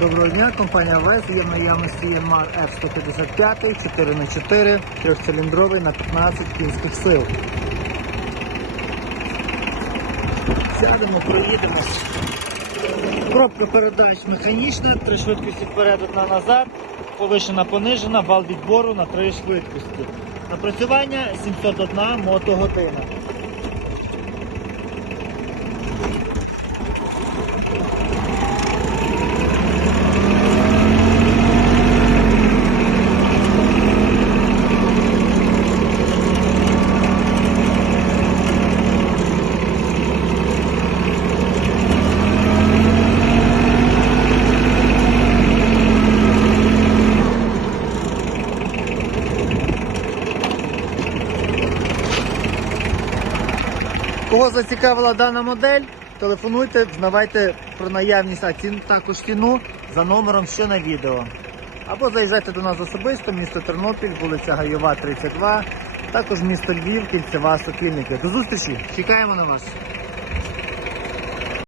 Доброго дня, компанія ВЕС є в наявності Янмар F155 4х4, трьохциліндровий на 15 кінських сил. Сядемо, проїдемо. Пробка передач механічна, три швидкості вперед, одна назад, повишена, понижена, вал відбору на три швидкості. Напрацювання 701 мотогодина. Кого зацікавила дана модель, телефонуйте, знавайте про наявність, а цін, також ціну за номером, що на відео. Або заїжджайте до нас особисто, місто Тернопіль, вулиця Гайова, 32, також місто Львів, кільцева, Сокільники. До зустрічі! Чекаємо на вас!